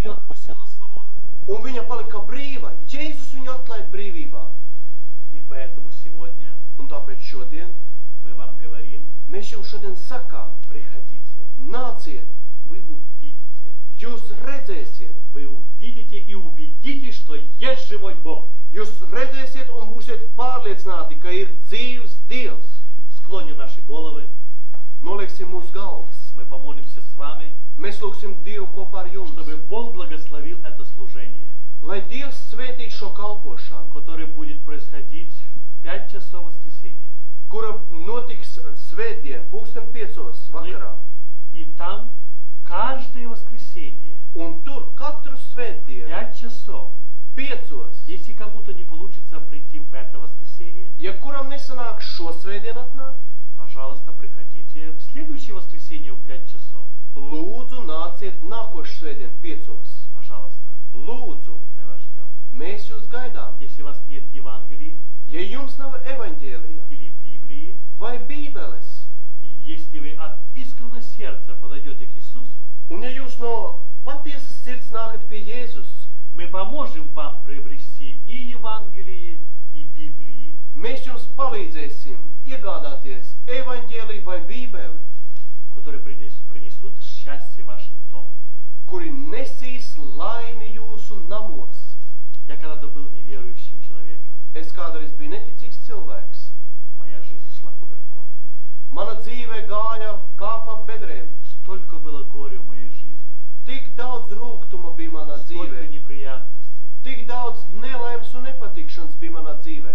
Иисус ее отпустил на свободу. Un viņa palika brīva. Jēzus viņu atlaid brīvībā. И поэтому сегодня Un tāpēc šodien мы вам говорим, mēs jums šodien sakām, приходите, nāciet, вы увидите. jūs redzēsiet, Вы увидите и убедитесь, что есть живой Бог. jūs redzēsiet un būsiet pārliecināti, ka ir dzīvs Dievs. Склоним наши головы, Noliksim mūsu galvas. мы помолимся с вами, Mēs lūgsim Dievu kopā ar jums, чтобы Бог благословил это служение, lai Dievs svētī šo kalpošanu, которое будет происходить в 5 часов воскресенья. kura notiks svētdien, 5:00 vakarā. И там каждое воскресенье, Un tur katru svētdienu, 5 часов, 5:00, если кому-то не получится прийти в это воскресенье, ja kuram nesanāk šo svētdienu atnāk, пожалуйста, приходите в следующее воскресенье в 5 часов. lūdzu nāciet nākošu svētdienu 5:00. Пожалуйста, Lūdzu, мы вас ждем. mēs jūs gaidām. Если у вас нет Евангелии Ja jums nav evaņģēlija или Библии, vai bībeles, и если вы от искреннего сердца подойдете к Иисусу, un ja jūs no patiesas sirds nākat pie Jēzus, мы поможем вам приобрести и Евангелие, и Библии, mēs jums palīdzēsim iegādāties evaņģēliju vai bībeli, которые принесут счастье в ваш дом. kuri nesīs laimi jūsu namos. Я когда-то был неверующим человеком. Es kādreiz biju neticīgs cilvēks. Моя жизнь шла кувырком. Mana dzīve gāja kā pa bedrēm. Столько было горя в моей жизни, Tik daudz rūgtuma bija manā столько dzīvē. неприятностей. Tik daudz nelaimes un nepatikšanas bija manā dzīvē.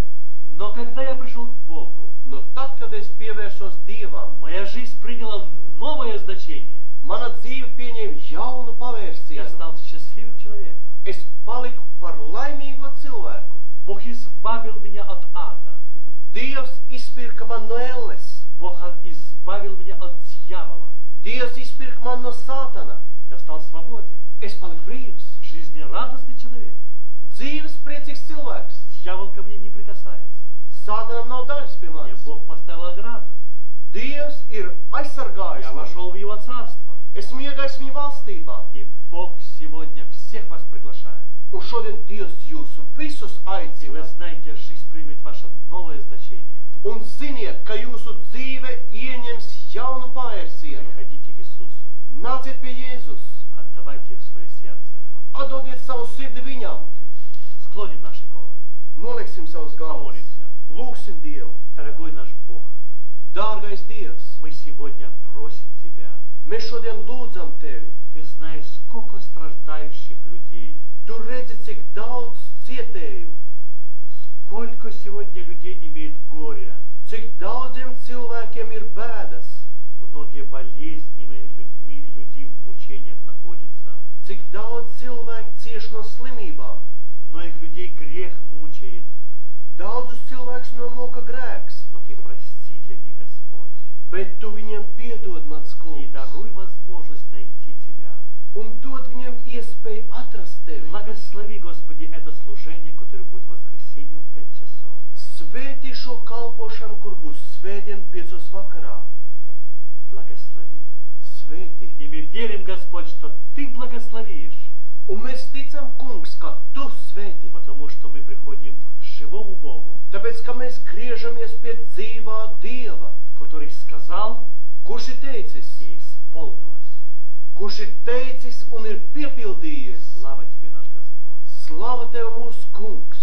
Но когда я пришел к Богу, No tad, kad es pievērsos Dievam, моя жизнь приняла новое значение. mana dzīve pieņēma jaunu Я pavērsienu. стал счастливым человеком. Es paliku par laimīgo cilvēku. Бог избавил меня от ада. Dievs izpirka man no elles. Бог избавил меня от дьявола. Dievs izpirka man no sātana. Я стал свободен. Es paliku brīvs. Жизнерадостный человек. Dzīves priecīgs cilvēks. Дьявол ко мне не прикасается. Sātanam nav daļas pie Мне manis. Бог поставил ограду. Dievs ir aizsargājis Я mani. вошел в Его царство. Esmu iegājis viņa valstībā. И Бог сегодня всех вас приглашает. Un šodien Dievs jūs visus И вы aicina. знаете, жизнь примет ваше новое значение. Un ziniet, ka jūsu dzīve ieņems jaunu pavērsienu. Приходите к Иисусу. Nāciet pie Jēzus. Отдавайте в свое сердце. Atdodiet savu sirdi viņam. Склоним наши головы. Noliksim savus galvas. Помолимся. Lūksim Dievu. Дорогой наш Бог, Dārgais Dievs, мы сегодня просим Тебя. mēs šodien lūdzam Tevi. Ты знаешь, сколько страждающих людей. Tu redzi, cik daudz cietēju, Сколько сегодня людей имеет горя. cik daudziem cilvēkiem ir bēdas, Многие болезнями люди в мучениях находятся. cik daudz cilvēku cieš no slimībām. Многих людей грех мучает. Daudzus cilvēkus nomoka grēks, Но Ты прости для них, Господь. bet Tu viņiem piedod, mans И kungs, даруй возможность найти Тебя. un dod viņiem iespēju atrast Tevi. Благослови, Господи, это служение, которое будет в воскресенье в 5 часов. Svētī šo kalpošanu, kur būs svētdien 5 vakarā. Благослови. Svētī. И мы верим, Господь, что Ты благословишь, Un mēs ticam, kungs, ka Tu svētī. потому что мы приходим к живому Богу, Tāpēc, ka mēs griežamies pie dzīvā Dieva, который сказал kurš ir teicis, и исполнилось. kurš ir teicis un ir piepildījies. Слава Тебе, наш Господь. Slava Tev, mūsu kungs!